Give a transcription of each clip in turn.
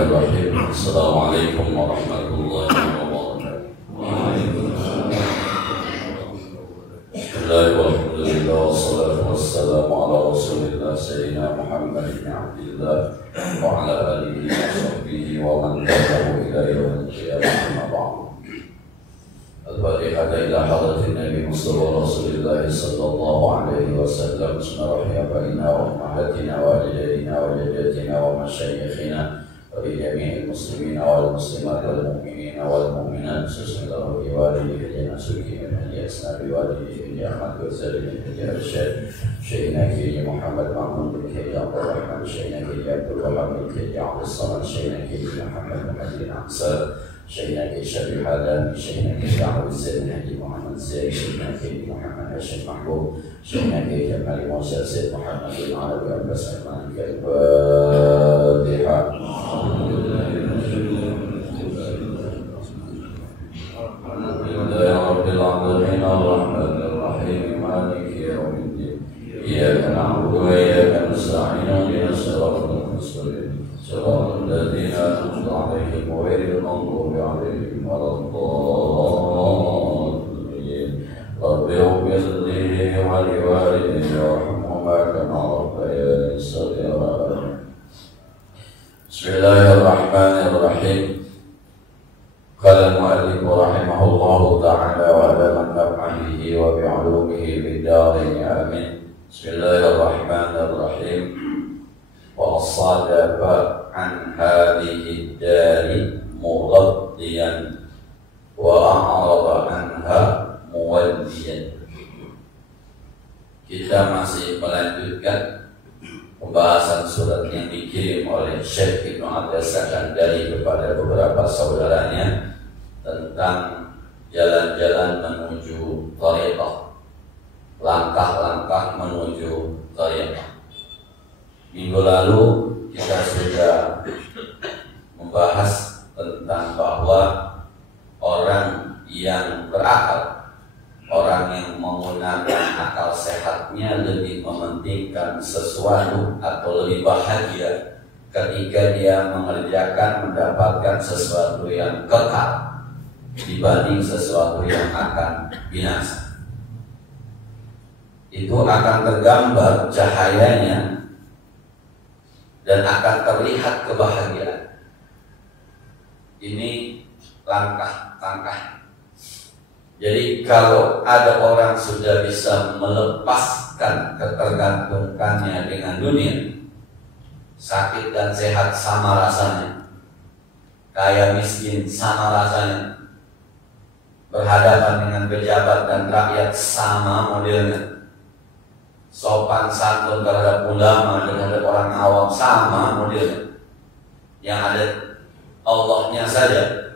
Bismillahirrahmanirrahim. Assalamualaikum warahmatullahi wabarakatuh. Bismillahirrahmanirrahim. Wassalatu wassalamu ala Rasulillah Sayyidina Muhammad bin Abdillah wa ala alihi wa sahbihi wa man tabi'ahu ila yaumil qiyamah, amma ba'd. Al-Fatihah ila hadratin Nabi Mustafa Rasulillah sallallahu alaihi wasallam. Bismillahirrahmanirrahim. Wa ummahatina wa ajdadina wa jaddatina wa masyayikhina wa bi jami'il muslimina wal muslimat wal mu'minina wal mu'minat. Sallallahu alaihi wa sallam. Asnabi walihi Ahmad Ghazali bin Arsyad, Syekhina Kiai Muhammad Ma'mun bin Kiai Abdul Rahman, Syekhina Kiai Abdul Wahab bin Kiai Abdul Samad, Syekhina Kiai Muhammad bin Ansar, Syekhina Kiai Syarif Hadan, Syekhina Kiai Abdul Zaid bin Haji Muhammad Zaid, Syekhina Kiai Muhammad Hashim Mahbub, Syekhina Kiai Jamal Musa Zaid Muhammad bin Arabi Abbas Al-Mani. Al-Fatihah. Rabbil alamin arrahmanir rahim maliki yaumiddin iyyaka na'budu wa iyyaka nasta'in ihdinas siratal mustaqim siratal ladzina an'amta 'alaihim ghairil maghdubi 'alaihim waladdallin. Rabbi ighfir li wa liwalidayya warhamhuma kama rabbayani shaghira. Bismillahirrahmanirrahim. Qala al-mu'allif rahimahullahu ta'ala wa ala man naf'a bihi wa bi'ulumihi bid-darin amin. Bismillahirrahmanirrahim. Wa sadafa an hadhihi ad-dari mughaddiyan wa a'rada anha muwaddiyan. Kita masih melanjutkan pembahasan surat yang dikirim oleh Syekh Ibnu Abdul Sakandari kepada beberapa saudaranya tentang jalan-jalan menuju thariqah, langkah-langkah menuju thariqah. Minggu lalu kita sudah membahas tentang bahwa orang yang berakal, orang yang menggunakan akal sehatnya lebih mementingkan sesuatu atau lebih bahagia ketika dia mengerjakan mendapatkan sesuatu yang kekal dibanding sesuatu yang akan binasa. Itu akan tergambar cahayanya dan akan terlihat kebahagiaan. Ini langkah-langkah. Jadi kalau ada orang sudah bisa melepaskan ketergantungannya dengan dunia, sakit dan sehat sama rasanya, kaya miskin sama rasanya, berhadapan dengan pejabat dan rakyat sama modelnya, sopan santun terhadap ulama dan terhadap orang awam sama modelnya. Yang ada Allahnya saja.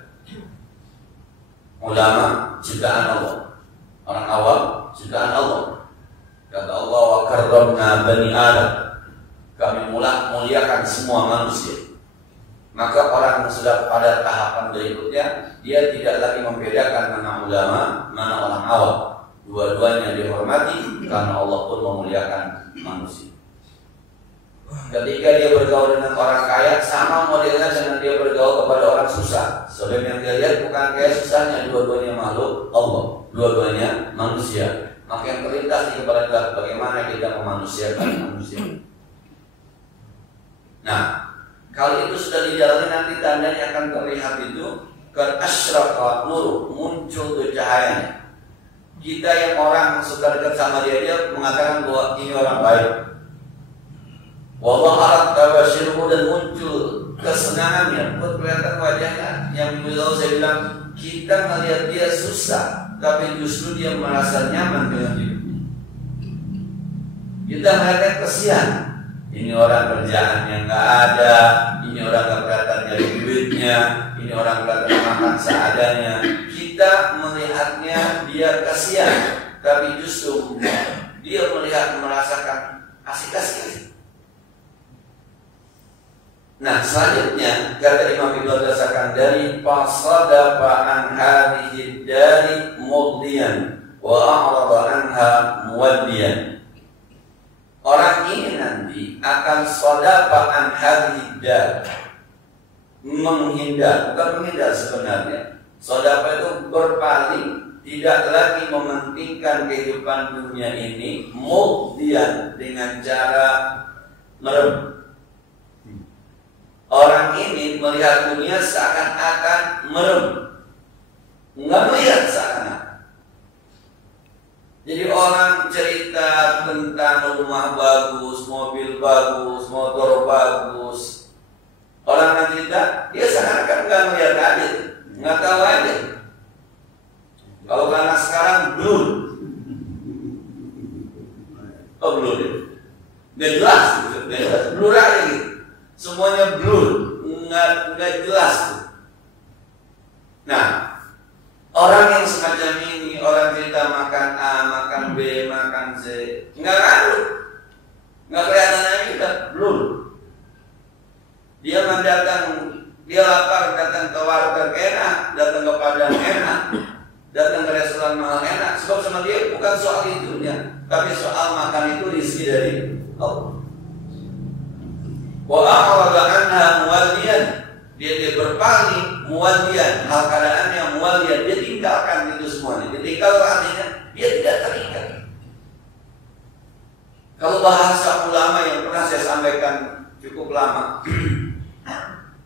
Ulama ciptaan Allah, orang awam ciptaan Allah. Kata Allah, wa karramna bani Adam, kami muliakan semua manusia. Maka orang yang sudah pada tahapan berikutnya, dia tidak lagi membedakan mana ulama, mana orang awam. Dua-duanya dihormati karena Allah pun memuliakan manusia. Ketika dia bergaul dengan orang kaya, sama modelnya dengan dia bergaul kepada orang susah. Sebab yang dia lihat bukan kaya susahnya, dua-duanya makhluk Allah, dua-duanya manusia. Maka yang terlintas di kepala kita bagaimana kita memanusiakan manusia. Nah, kalau itu sudah dijalani, nanti tandanya akan terlihat itu kan asyraqa nur, muncul tuh cahayanya. Kita yang orang suka dekat sama dia mengatakan bahwa ini orang baik. Wallah alat tabasyiruhu, dan muncul kesenangannya, buat kelihatan wajahnya. Yang dulu saya bilang, kita melihat dia susah, tapi justru dia merasa nyaman dengan hidupnya. Kita melihatnya kesian, ini orang kerjaannya nggak ada, ini orang nggak kelihatan dari duitnya, ini orang kelihatan makan seadanya. Kita melihatnya dia kasihan, tapi justru dia merasakan asik-asik. Nah, selanjutnya kata Imam Ibnu Sakandari, fasadafa an hadhihi dari muddiyan wa a'rada anha muwaddiyan. Orang ini nanti akan sadafa an hadhihi dar, menghindar, bukan menghindar sebenarnya. Sedekah itu berpaling, tidak lagi mementingkan kehidupan dunia ini, mukdian dengan cara merem. Orang ini melihat dunia seakan-akan merem, nggak melihat seakan-akan. Jadi orang cerita tentang rumah bagus, mobil bagus, motor bagus. Orang yang cerita, dia seakan-akan nggak melihat aja, nggak tahu aja. Kalau anak sekarang blur, blur ya, nggak jelas, blur aja gitu. Semuanya blur, nggak jelas. Nah, orang yang semacam ini, orang cerita makan A, makan B, makan C, nggak ngaruh, nggak kelihatannya kita blur. Dia mendatang, dia lapar, datang ke warteg enak, datang ke padang enak, datang ke restoran mahal enak. Sebab sama dia bukan soal itunya, tapi soal makan itu rezeki dari Allah. Wa a'rada anha muwalliyan, dia berpaling muwalliyan, hal keadaannya muwalliyan, dia tinggalkan itu semuanya. Dia tinggal artinya dia tidak terikat. Kalau bahasa ulama yang pernah saya sampaikan cukup lama,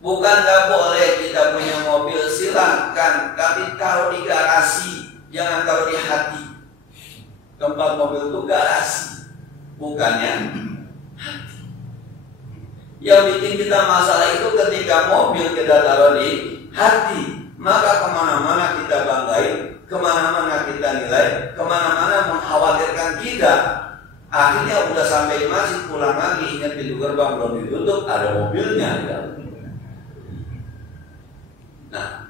bukan nggak boleh kita punya mobil, silakan, tapi taruh di garasi, jangan taruh di hati. Tempat mobil itu garasi, bukannya hati. Yang bikin kita masalah itu ketika mobil kita taruh di hati, maka kemana-mana kita banggain, kemana-mana kita nilai, kemana-mana mengkhawatirkan kita. Akhirnya udah sampai di masjid, pulang lagi, ingat pintu gerbang belum ditutup, ada mobilnya ya. Nah,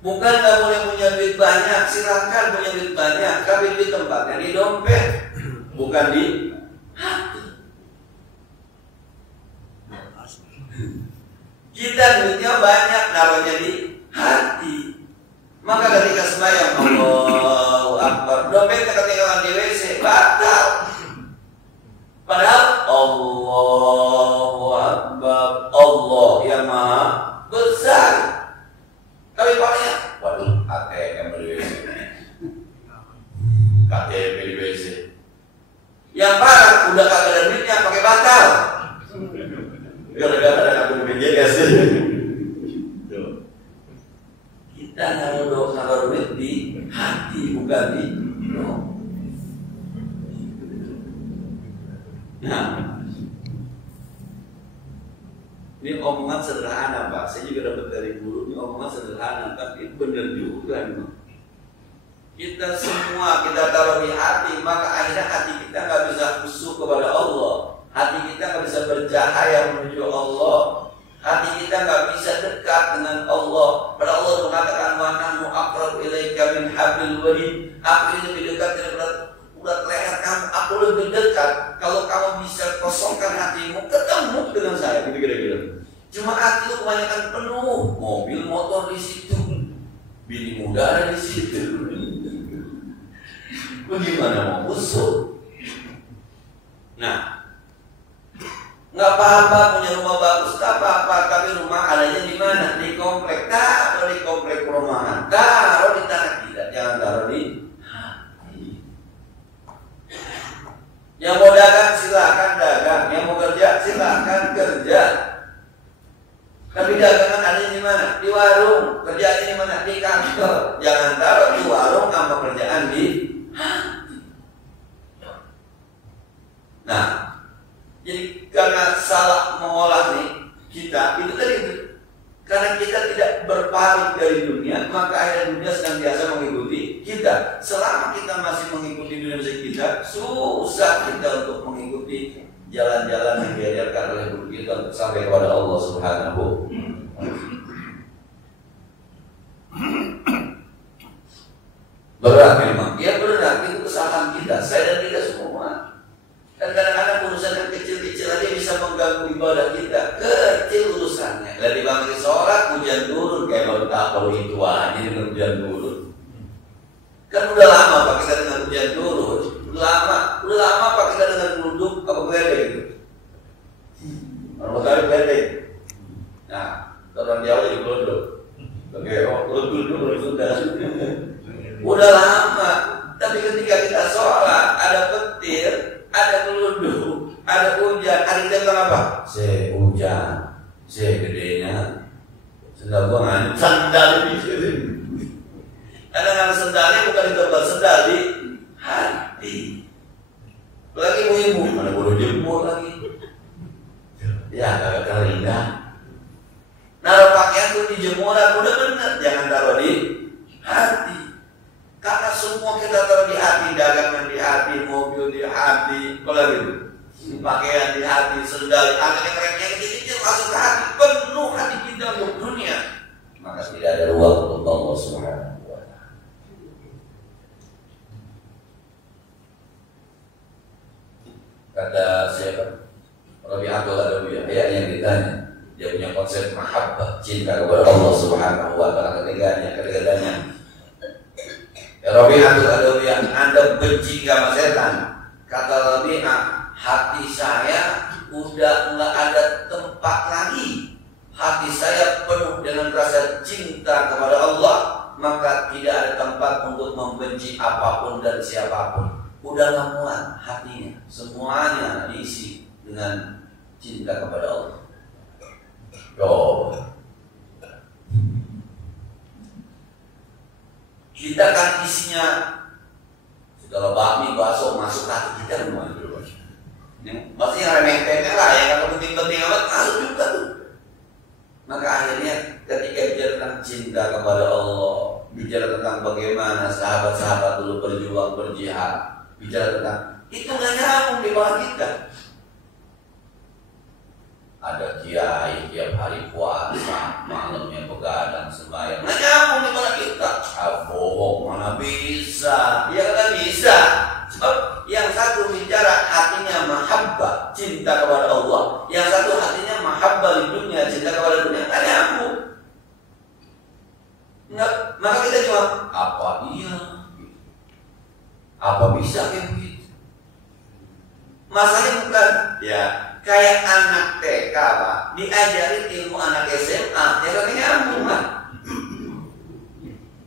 bukan nggak boleh punya duit banyak, silakan punya duit banyak, tapi di tempatnya di dompet, bukan di hati. Kita duitnya banyak, naruhnya di hati. Maka ketika sembahyang Allahu Akbar, dompetnya ketinggalan di WC, batal. Padahal Allahu Akbar, Allah yang maha besar. Tapi pakainya, waduh, ATM di WC, KTP di WC. Yang parah, udah kagak ada duitnya, pakai batal. Gara-gara ada kartu BPJS. Kita naruh duit di hati, bukan di dompet. Nah, ini omongan sederhana Pak. Saya juga dapat dari guru. Ini omongan sederhana, tapi benar juga nih. Kita semua kita taruh di hati, maka akhirnya hati kita nggak bisa khusyuk kepada Allah. Hati kita nggak bisa bercahaya menuju Allah. Hati kita nggak bisa dekat dengan Allah. Pada Allah mengatakan wa nahnu aqrabu ilaika min hablil warid. Aku ini lebih dekat daripada urat leher kamu. Aku lebih dekat. Kalau kamu bisa kosongkan hatimu, ketemu dengan saya. Gitu kira-kira. Cuma hati lu kebanyakan penuh, mobil motor di situ, bini muda ada di situ. Bagaimana mau musuh? Nah, nggak apa-apa punya rumah bagus, nggak apa-apa, tapi rumah adanya di mana? Di komplek. Taruh di komplek perumahan, taruh di tanah kita, jangan taruh di hati. Yang mau dagang silakan dagang, yang mau kerja silakan kerja. Tapi dagangan adanya di mana? Di warung. Kerjanya di mana? Di kantor. Jangan taruh di warung sama kerjaan di hati. Nah, jadi karena salah mengolah nih kita itu tadi, karena kita tidak berpaling dari dunia, maka akhirnya dunia senantiasa mengikuti kita. Selama kita masih mengikuti dunia kita, susah kita untuk mengikuti jalan-jalan yang diajarkan oleh guru kita untuk sampai kepada Allah Subhanahu. Berat memang, ya berat, itu kesalahan kita, saya dan kita semua. Dan kadang-kadang urusan yang kecil-kecil aja bisa mengganggu ibadah kita. Kecil urusannya. Dari bangkit sholat, hujan turun, kayak baru tak perlu itu aja dengan hujan turun. Kan udah lama Pak kita dengan hujan turun. Udah lama Pak kita dengan geluduk apa geledek gitu. Kalau kali geledek. Nah, Orang Jawa jadi gelodok. Oke, gelodok sudah. Udah lama. Tapi ketika kita sholat, ada petir, ada gelodok, ada hujan. Ada kita bilang apa? Hujan, gedenya. Sendal gua nggak, sandal di sini. Kadang-kadang sendalnya bukan di tempat, sendal di hati. Lagi ibu-ibu, mana bodoh jempol lagi. Ya, kagak keringat. Naruh pakaian tuh di jemuran, udah bener. Jangan taruh di hati. Karena semua kita taruh di hati, dagangan di hati, mobil di hati, apa lagi itu? Pakaian di hati, sendal, angkat yang kecil-kecil masuk ke hati, penuh hati kita untuk dunia. Maka tidak ada ruang untuk Allah Subhanahu wa Ta'ala. Kata siapa? Rabi'atul Adawiyah, yang ditanya, dia punya konsep mahabbah, cinta kepada Allah Subhanahu wa Ta'ala, ketiganya. Rabi'atul Adawiyah, Anda benci sama setan. Kata Rabi'ah, hati saya udah nggak ada tempat lagi. Hati saya penuh dengan rasa cinta kepada Allah, maka tidak ada tempat untuk membenci apapun dan siapapun. Udah nggak muat hatinya, semuanya diisi dengan cinta kepada Allah. Kita kan isinya segala bakmi, bakso masuk hati kita semua itu. Masih yang remeh-temeh lah, yang kalau penting-penting amat masuk juga tuh. Maka akhirnya ketika bicara tentang cinta kepada Allah, bicara tentang bagaimana sahabat-sahabat dulu berjuang berjihad, bicara tentang itu nggak nyambung di bawah kita. Ada kiai tiap hari puasa, malamnya begadang sembahyang, nggak nyambung di bawah kita. Bohong, mana bisa? Ya nggak bisa. Sebab yang satu bicara hatinya mahabbah, cinta kepada Allah. Yang satu hatinya mahabbah di dunia, cinta kepada dunia. Nggak nyambung. Maka kita cuma apa iya? Apa bisa kayak begitu? Masalahnya bukan ya kayak anak TK Pak, diajarin ilmu anak SMA, ya kan nyambung Pak.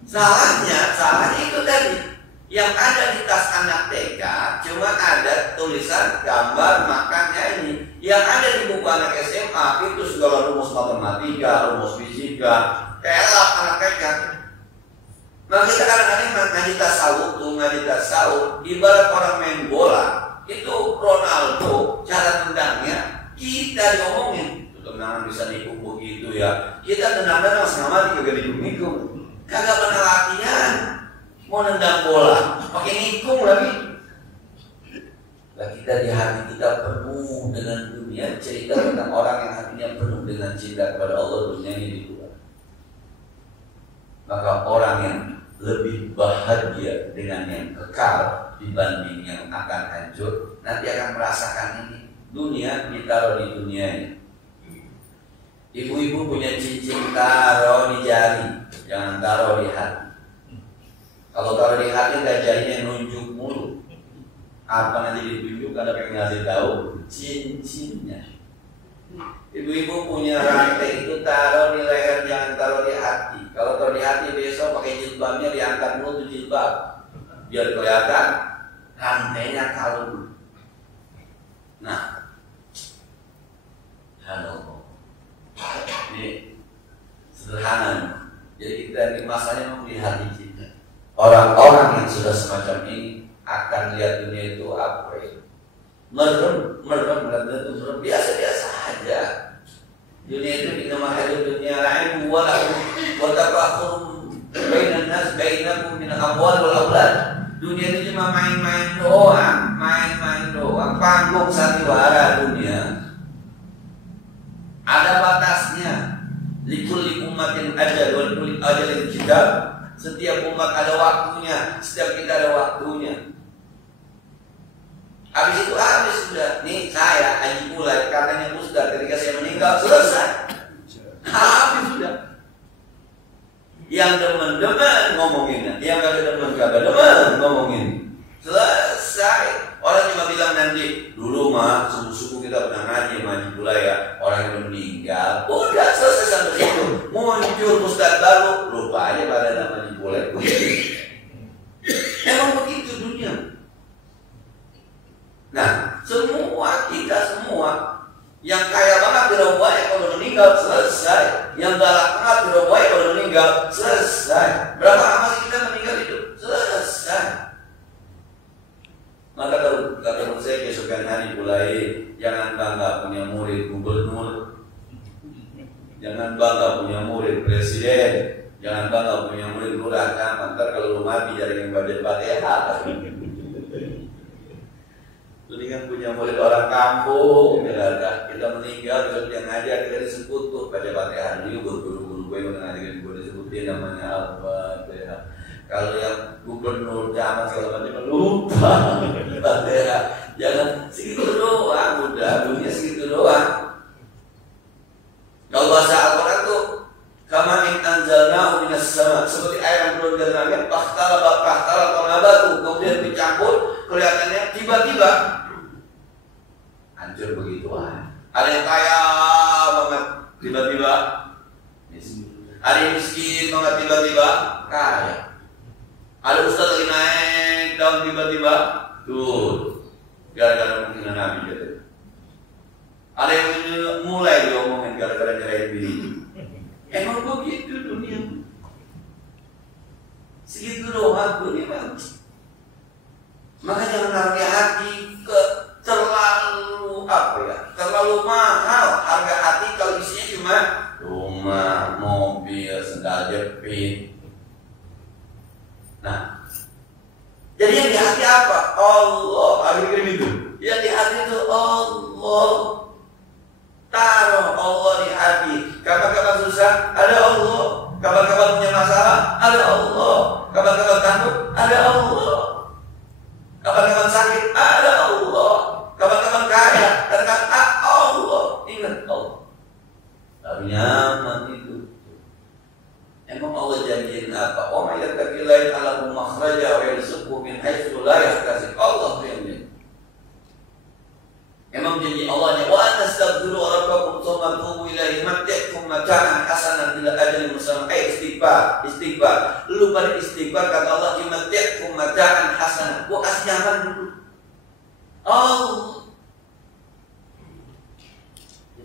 Salahnya itu tadi. Yang ada di tas anak TK cuma ada tulisan gambar makannya ini. Yang ada di buku anak SMA itu segala rumus matematika, rumus fisika, kelak anak TK. Nah kita kadang-kadang ngaji tasawuf, ibarat orang main bola, itu Ronaldo cara tendangnya kita diomongin, tendangan bisa nikung begitu ya. Kita tendang-tendang setengah mati kagak nikung-nikung, kagak pernah latihan. Mau nendang bola, pakai nikung lagi. Lah kita di hati kita penuh dengan dunia, cerita tentang orang yang hatinya penuh dengan cinta kepada Allah, dunia ini dibuat. Maka orang yang lebih bahagia dengan yang kekal dibanding yang akan hancur, nanti akan merasakan ini. Dunia ditaruh di dunia ini. Ibu-ibu punya cincin taruh di jari, jangan taruh di hati. Kalau taruh di hati nggak jarinya nunjuk mulu. Apa nanti ditunjuk ada pengen ngasih tahu cincinnya. Ibu-ibu punya rantai itu taruh di leher, jangan taruh di hati. Kalau taruh di hati besok pakai jilbabnya diangkat mulu tuh jilbab, biar kelihatan rantainya kalung. Nah, halo, ini sederhana. Jadi kita di masanya memang di hati kita. Orang-orang yang sudah semacam ini akan lihat dunia itu apa ya? Merem, biasa-biasa aja. Dunia itu dinamakan hidup dunia lain, wa tafakhur bainan nas bainakum min amwal wal aulad. Dunia itu cuma main-main doang, panggung sandiwara dunia. Ada batasnya. Likulli ummatin ajal wa likulli ajalin kitab. Setiap umat ada waktunya, setiap kita ada waktunya. Habis itu habis sudah. Nih saya Haji Mulai katanya Ustaz ketika saya meninggal selesai. Habis sudah. Yang demen-demen ngomonginnya, yang gak demen ngomongin. Selesai. Orang cuma bilang nanti dulu mah suku-suku kita pernah ngaji Haji Mulai ya, orang yang meninggal. Udah selesai sampai situ. hancur ustaz baru, lupa aja pada namanya boleh. Emang begitu dunia. Nah, kita semua yang kaya banget tidak banyak kalau meninggal selesai, yang galak banget tidak banyak kalau meninggal selesai. Berapa lama sih kita meninggal itu? Selesai. Maka kata saya keesokan hari mulai, jangan bangga punya murid gubernur, jangan bangga punya murid presiden, jangan bangga punya murid lurah. Ntar kalau lu mati dari yang baca-baca ini kan punya murid orang kampung, ya kita meninggal terus yang ngajak kita disebut tuh baca-bacaan dulu guru-guru gue yang ngajarin gue disebutin namanya apa ya. Kalau yang gubernur camat segala macam lupa Fatihah. Jangan segitu doang, udah dunia segitu doang. Kalau bahasa Al-Quran tuh kama in anzalnahu minas sama, seperti air yang turun dari langit, pahtala qamabatu, kemudian dicampur, kelihatannya tiba-tiba hancur begitu aja. Ada yang kaya banget tiba-tiba, ada yang miskin banget tiba-tiba kaya. Ada ustaz lagi naik daun tiba-tiba tuh gara-gara mungkin Nabi gitu. Ada yang mulai diomongin gara-gara nyerahin diri. Emang begitu dunia. Segitu doang dunia bang. Maka jangan naruh hati ke terlalu terlalu mahal harga hati kalau isinya cuma rumah, mobil, sendal jepit. Nah, jadi yang di hati apa? Allah. Akhirnya gitu. Yang di hati itu Allah. Taruh Allah di hati. Kapan-kapan susah, ada Allah. Kapan-kapan punya masalah, ada Allah. Kapan-kapan takut, ada Allah. Kapan-kapan sakit, ada Allah. Kapan-kapan kaya, ada Allah. Ingat Allah. Tapi nyaman itu. Emang Allah janjiin apa? Wa may yattaqillaha lahu makhraja wa yarzuqhu min haitsu la yahtasib. Allah yang janji. Emang janji Allahnya wa tastaghfiru rabbakum tsumma tubu ilaihi matyakum mata'an hasanan ila ajalin musamma. Istighfar. Lu pada istighfar kata Allah matyakum mata'an hasanan. Gua kasih nyaman dulu. Allah.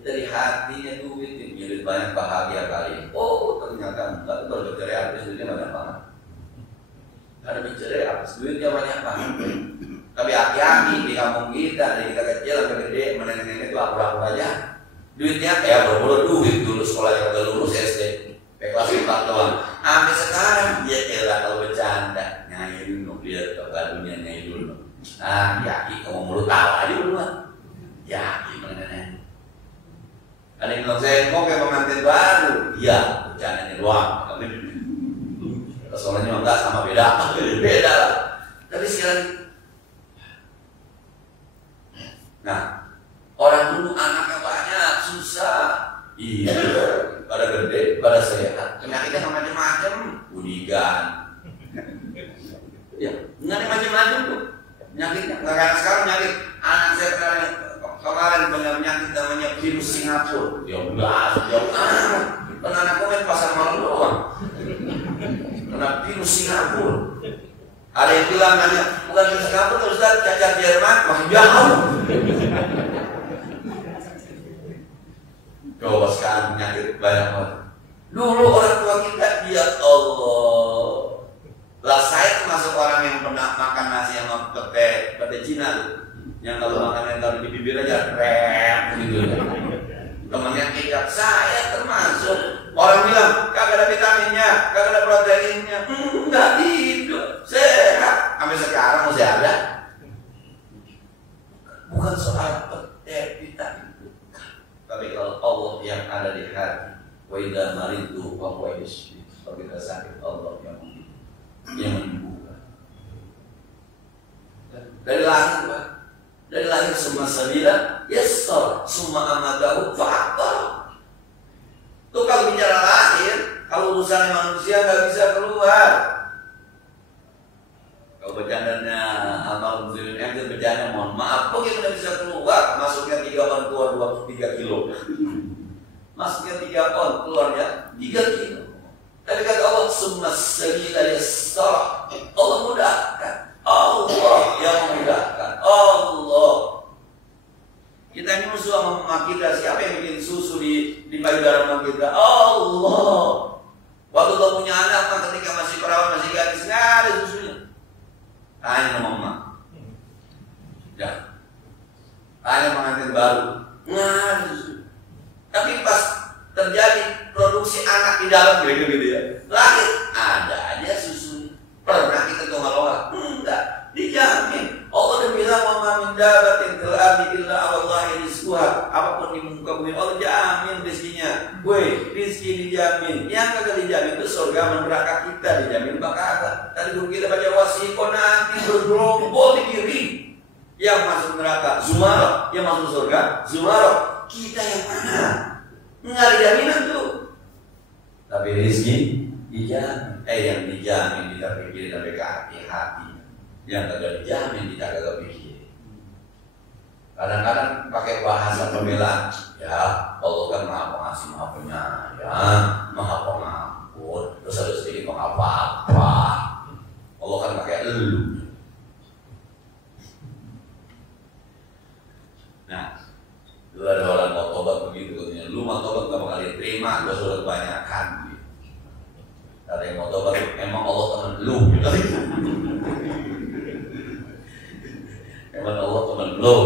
Dari hatinya duit ini banyak bahagia kali. Oh ternyata enggak, kalau bercerai artis duitnya banyak banget. Karena bercerai artis duitnya banyak banget. Tapi hati-hati di kampung kita, dari kita kecil sampai gede, nenek-nenek itu akur-akur aja. Duitnya kayak berburu duit dulu sekolahnya udah lulus SD, kelas 4 doang. Sampai sekarang dia elah kalau bercanda, nyai dulu dia kebadunya nyai dulu. Nah, yaki kamu mulut tawa aja dulu kan. Yaki nenek-nenek. Ada yang bilang saya mau kayak pengantin baru, iya, bercandanya doang. Soalnya enggak sama beda lah. Tapi sekarang, nah orang dulu anaknya banyak, susah, iya, pada gede, pada sehat, penyakitnya macam-macam, budigan, ya, nggak ada macam-macam tuh, penyakitnya. Nggak kayak sekarang penyakit anak saya kemarin punya penyakit namanya virus Singapura. Ya udah, jauh amat. Karena anakku main pasar malam doang. Kena virus Singapura. Ada yang bilang nanya, bukan virus Singapura terus cacar Jerman, masih jauh. Coba sekarang penyakit banyak banget. Dulu orang tua kita dia Allah. Lah saya termasuk orang yang pernah makan nasi sama pete Cina tuh. Yang kalau makan yang taruh di bibir aja rem gitu. Temannya kecap, saya termasuk. Orang bilang kagak ada vitaminnya, kagak ada proteinnya. Enggak hidup, sehat. Sampai sekarang masih ada. Bukan soal vitamin, tapi kalau Allah yang ada di hati, wa idza maridu wa huwa yashfi. Kalau kita sakit, Allah yang menyembuhkan. Dari lahir, Pak. Dari lahir semua sabila yassar summa amadahu fa'aqbar. Itu kalau bicara lahir, kalau urusan manusia nggak bisa keluar. Kalau bercandanya amal muslimin yang bercanda, mohon maaf, bagaimana bisa keluar? Masuknya 3 on keluar 3 kilo. Masuknya 3 on keluarnya 3 kilo. Tapi kata Allah, summa sabila yassara. Allah mudahkan. Allah yang memudahkan. Allah. Kita ini musuh sama emak kita. Siapa yang bikin susu di payudara emak kita? Allah. Waktu kau punya anak, ketika masih perawan, masih gadis, nggak ada susunya. Tanya sama emak. Ya. Tanya pengantin baru. Nggak ada susu. Tapi pas terjadi produksi anak di dalam gitu ya, lahir ada aja susu. Pernah kita tuh ngelawak? Enggak, dijamin. Allah udah bilang wa ma min dabatin fil ardi illa 'alallahi rizquha. Apapun di muka bumi Allah jamin rezekinya. Woi, rezeki dijamin. Yang kagak dijamin itu surga neraka kita dijamin bakal. Tadi guru kita baca wasiqon nanti bergerombol di kiri. Yang masuk neraka Zumarah, yang masuk surga Zumarah. Kita yang mana? Nggak ada jaminan tuh. Tapi rezeki dijamin. Yang dijamin kita pikirin sampai ke hati. Yang kagak dijamin kita kagak pikir. Kadang-kadang pakai bahasa pembelaan. Ya Allah kan maha pengasih, maha penyayang, maha pengampun. Terus ada sedikit apa-apa. Allah kan pakai elu. Nah, lu ada orang mau tobat begitu katanya. Lu mau tobat gak bakal diterima, lu sudah kebanyakan. Ada yang mau tobat, emang Allah teman lu. Emang Allah teman lu,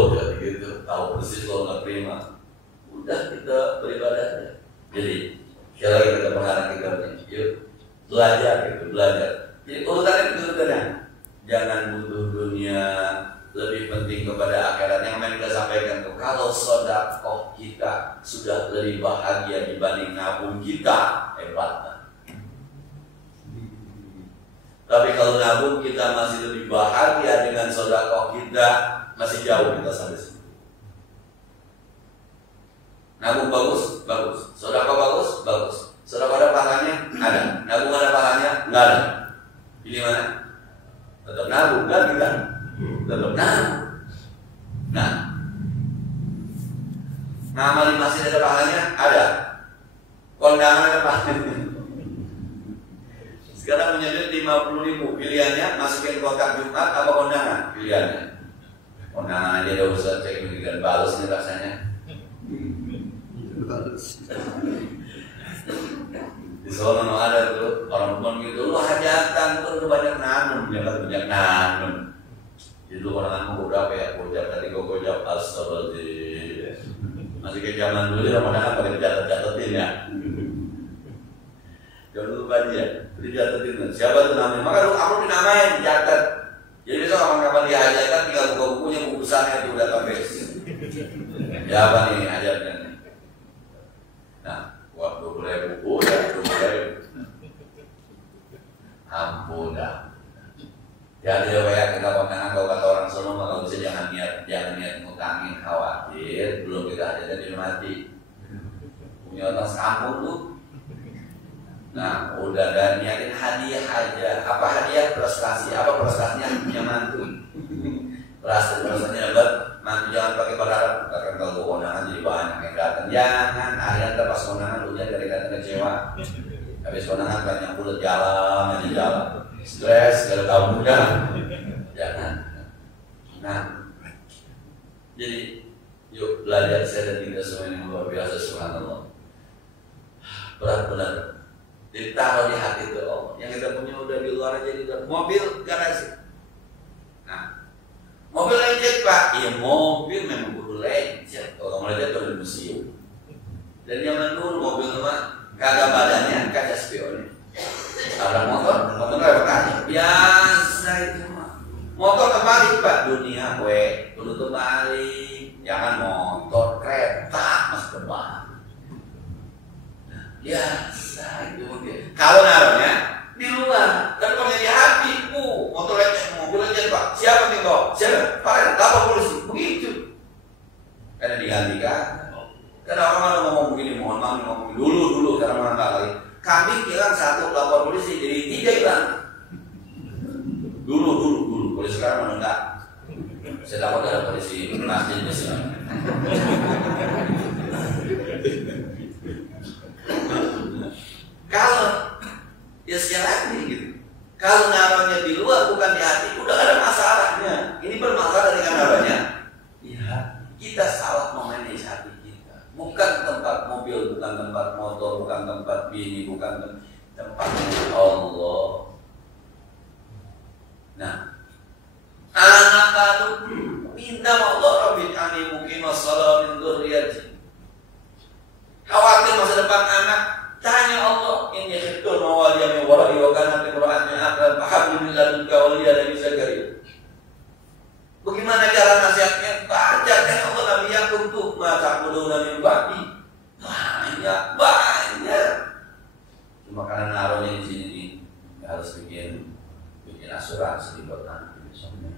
gitu. Tahu persis lo nggak terima. Udah kita beribadah aja. Jadi, sekali lagi kita berharap kita yuk belajar gitu, belajar. Jadi urutannya itu urutannya. Jangan butuh dunia, lebih penting kepada akhirat. Yang kita sampaikan tuh, kalau sedekah kita sudah lebih bahagia dibanding nabung kita, hebatlah. Tapi kalau nabung kita masih lebih bahagia dengan sedekah kita, masih jauh kita sampai situ. Nabung bagus, bagus. Sedekah bagus, bagus. Sedekah ada pahalanya, ada. Nabung ada pahalanya, enggak ada. Pilih mana? Tetap nabung kan kita? Tetap nabung. Nah, nama di masjid ada pahalanya, ada. Kondangan ada pahalanya. Sekarang menjadi 50.000 pilihannya, masukin kotak Jumat apa kondangan pilihannya. Kondangan aja udah usah cek dan balas nih rasanya. Di Solo ada tuh orang gitu, lu hajatan tuh banyak nanun, banyak nanun. Jadi lu kondangan mau berapa ya? Gojab tadi gue gojab astagfirullah. Masih kayak zaman dulu ya, kondangan pakai catat-catatin ya. Jangan lupa dia, dicatat siapa tuh namanya. Maka aku dinamain, dicatat. Jadi besok kapan-kapan diajarkan, tinggal buka bukunya, buku besarnya itu udah habis. Ya apa nih ajarkan? Nah, buat 20.000 udah 20.000. Ampun dah. Jadi ya kita kondangan kalau kata orang Solo, kalau bisa jangan niat ngutangin, khawatir belum kita ajarkan dia mati. Punya otak sekampung tuh. Nah, udah dan niatin hadiah aja. Apa hadiah? Prestasi. Apa prestasinya? Punya mantu. Prestasinya dapat mantu. Jangan pakai berharap. Karena kalau kondangan jadi banyak yang datang. Jangan. Akhirnya pas kondangan udah dari datang kecewa. Habis kondangan kan yang bulat jalan, stres, kalau tahu muda. Jangan. Nah, jadi yuk belajar saya dan kita semua yang luar biasa. Subhanallah. Benar-benar ditaruh di hati itu Allah. Yang kita punya udah di luar aja, di luar mobil garasi. Nah, mobil lecet Pak. Iya mobil memang kudu lecet. Kalau mau lecet perlu museum. Dan zaman dulu mobil mah kagak badannya, kaca spionnya. Ada motor nggak berkali. Biasa itu mah. Motor terbalik Pak. Dunia perlu terbalik. Jangan motor, kereta mas terbalik. Biasa itu mungkin. Kalau naruhnya di luar, tapi kalau di hati, motor lecet, mobil lecet Pak. Siapa nih kok? Siapa? Pak, lapor polisi. Begitu. Karena digantikan. Karena orang mana ngomong begini, mohon maaf ngomong dulu, karena mana lagi. Kambing hilang 1, lapor polisi, jadi 3 hilang. Dulu. Polisi sekarang mana enggak? Saya lapor ada polisi masjid di sini. spesial lagi gitu. Kalau naruhnya di luar bukan di hati, udah gak ada masalahnya. Ini bermasalah dengan naruhnya di hati. Kita salah memanage hati kita. Bukan tempat mobil, bukan tempat motor, bukan tempat bini, bukan tempat Allah. Nah, anak baru minta Allah Rabbil Ani mungkin masalah min dzurriyyati. Khawatir masa depan anak, tanya Allah, ini khiftul mawaliya min wara'i wa kanat imra'atun aqran fahabli min ladunka waliya Nabi Zakaria. Bagaimana cara nasihatnya? Bacakan Allah Nabi Yakub tuh, ma ta'buduna min ba'di. Banyak. Cuma karena naruhnya di sini nih, harus bikin asuransi buat anak besoknya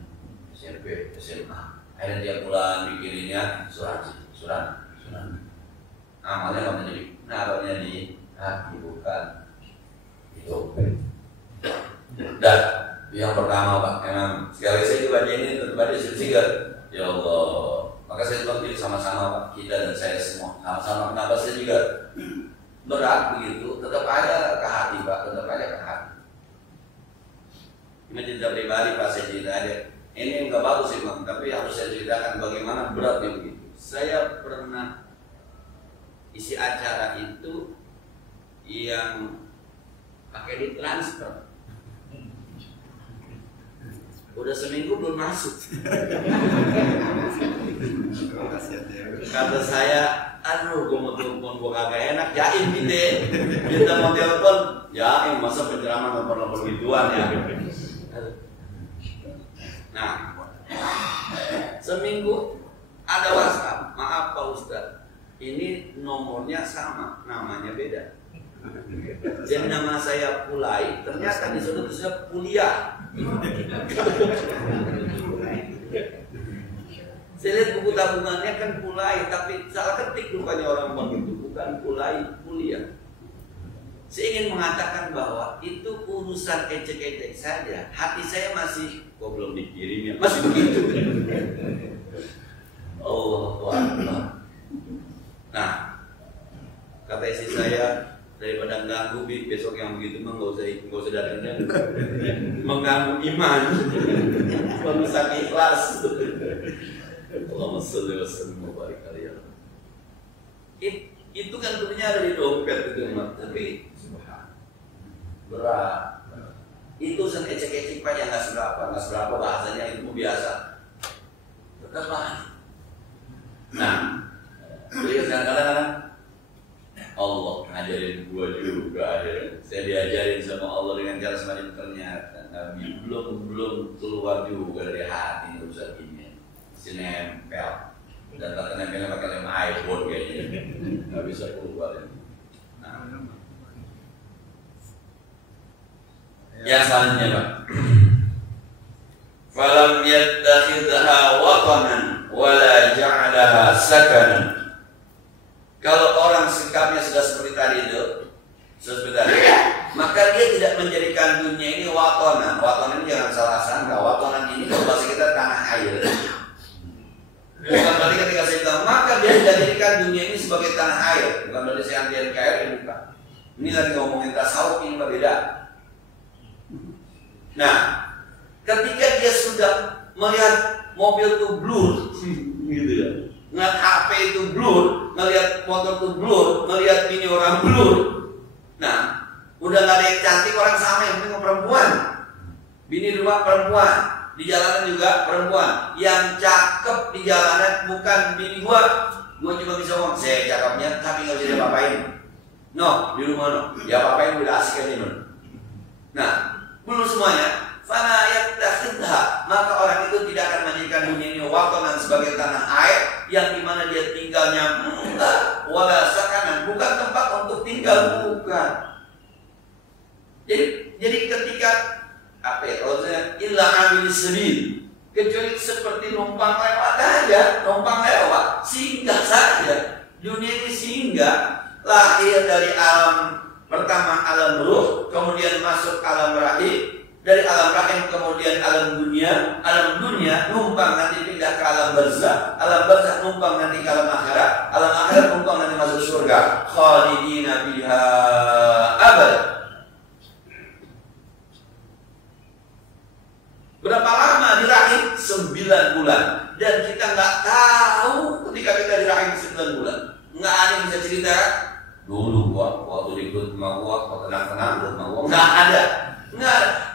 SMP, SMA. Akhirnya dia bulan bikininnya asuransi. Amalnya apa jadi? Naruhnya di hati bukan di dompet. Dan yang pertama Pak, memang sekali saya baca ini tentu baca sehingga ya Allah. Maka saya bilang sama-sama Pak, kita dan saya semua sama-sama. Kenapa saya juga berat begitu? Tetap aja ke hati Pak, tetap aja ke hati. Ini cerita pribadi Pak, saya cerita aja. Ini enggak bagus sih Bang, tapi harus saya ceritakan bagaimana beratnya begitu. Saya pernah isi acara itu yang pakai ditransfer. Udah seminggu belum masuk. Kata saya, aduh, gue mau telepon gue kagak enak. Jaim gitu, kita mau telepon, jaim masa penceramah nggak perlu begituan ya. Nah, seminggu ada WhatsApp. Maaf Pak Ustadz, ini nomornya sama, namanya beda. Jadi nama saya Pulai, ternyata di sana tulisnya Kuliah. Saya lihat buku tabungannya kan Pulai, tapi salah ketik rupanya orang begitu, bukan Pulai, Kuliah. Saya ingin mengatakan bahwa itu urusan ecek-ecek saja. Hati saya masih, kok belum dikirim ya, masih begitu. Allah Tuhan. Nah, kata istri saya, daripada ganggu besok yang begitu mah nggak usah datangnya, mengganggu iman, merusak ikhlas. Allahumma sholli wa sallim wa barik alaihi. Itu kan tentunya ada di dompet itu Mas, tapi berat. Itu ecek-ecek Pak yang nggak seberapa bahasanya itu biasa. Tetap Pak. Nah, jadi kadang-kadang Allah ngajarin gua juga akhirnya. Saya diajarin sama Allah dengan cara semacam ternyata Nabi belum keluar juga dari hati urusan ini. Si nempel dan kata nempelnya pakai lem iPhone kayaknya nggak bisa keluar. Nah, yang selanjutnya Pak, falam yattakhidha watanan wala ja'alaha sakanan. Kalau orang sikapnya sudah seperti tadi itu, maka dia tidak menjadikan dunia ini watanan. Watanan ini jangan salah sangka. Watanan ini kalau bahasa kita tanah air. Bukan berarti ketika saya bilang maka dia tidak menjadikan dunia ini sebagai tanah air. Bukan berarti saya anti air, bukan. Ini lagi ngomongin tasawuf, ini berbeda. Nah, ketika dia sudah melihat mobil itu blur, gitu ya, ngeliat HP itu blur, ngeliat motor itu blur, ngeliat bini orang blur. Nah, udah gak ada yang cantik, orang sama, yang penting perempuan. Bini rumah perempuan, di jalanan juga perempuan. Yang cakep di jalanan bukan bini gua cuma bisa ngomong, saya cakepnya tapi gak bisa diapa-apain. No, di rumah no, ya apa-apain udah asik aja no. Nah, belum semuanya. Fala yattakhidha, maka orang itu tidak akan menjadikan dunia ini watanan sebagai tanah air yang dimana dia tinggalnya enggak, wala sakanan, bukan tempat untuk tinggal, bukan. Jadi ketika apa ya, kalau saya illa amil sabil, kecuali seperti numpang lewat aja, numpang lewat, singgah saja. Dunia ini singgah, lahir dari alam pertama alam ruh, kemudian masuk alam rahim. Dari alam rahim kemudian alam dunia numpang nanti pindah ke alam barzakh, alam barzakh numpang nanti ke alam akhirat numpang nanti masuk surga, khalidina biha abad. Berapa lama di rahim? 9 bulan. Dan kita nggak tahu ketika kita di rahim 9 bulan. Nggak ada yang bisa cerita. Dulu waktu ikut sama gua, tenang-tenang sama gua. Nggak ada.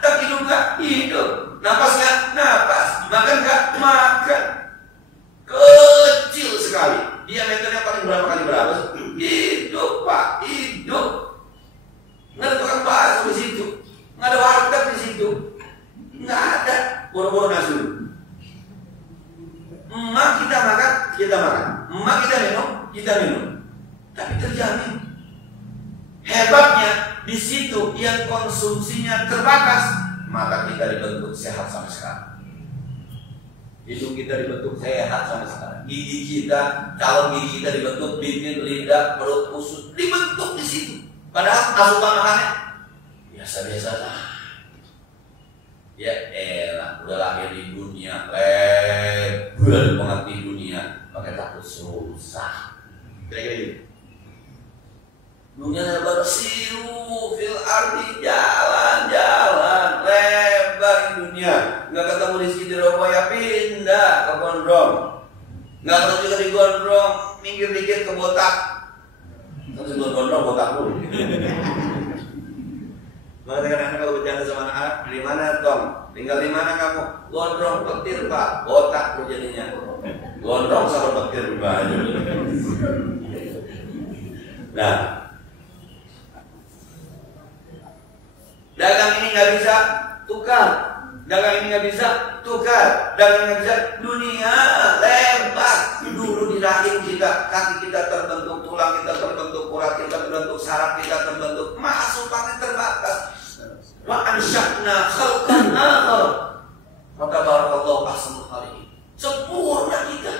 Tak hidup nggak? Hidup. Napas nggak? Napas. Makan nggak? Makan. Kecil sekali. Diameternya paling berapa? Hidup, Pak. Hidup. Nggak ada tukang bakso di situ. Nggak ada warteg di situ. Nggak ada. Boro-boro nasi. Emak kita makan. Emak kita minum. Tapi terjamin. Hebatnya di situ yang konsumsinya terbatas, maka kita dibentuk sehat sampai sekarang. Hidung kita dibentuk sehat sampai sekarang. Gigi kita, calon gigi kita dibentuk, bibir, lidah, perut, usus dibentuk di situ. Padahal asupan makannya biasa-biasa lah. Ya elah, udah lahir di dunia, lebar banget di dunia, pakai takut susah. Kira-kira gitu. Dunia bersiru fil ardi, jalan-jalan lebar di dunia. Nggak ketemu rezeki di Roboya, pindah ke Gondrong. Nggak ketemu juga di Gondrong, minggir dikit ke Botak. Terus Gondrong Botak dulu. Maka kadang-kadang kalau bercanda sama anak, dari mana Tom? Tinggal di mana kamu? Gondrong petir Pak, Botak lu jadinya. Gondrong sama petir banyak. Nah, dagang ini nggak bisa tukar, dagang ini nggak bisa tukar, dagang nggak bisa. Dunia lebar. Dulu di rahim kita, kaki kita terbentuk, tulang kita terbentuk, urat kita terbentuk, saraf kita terbentuk, masukannya terbatas. Wa ansha'na khalqan akhar. Maka barakallahu ahsanul khaliqin. Sempurna kita.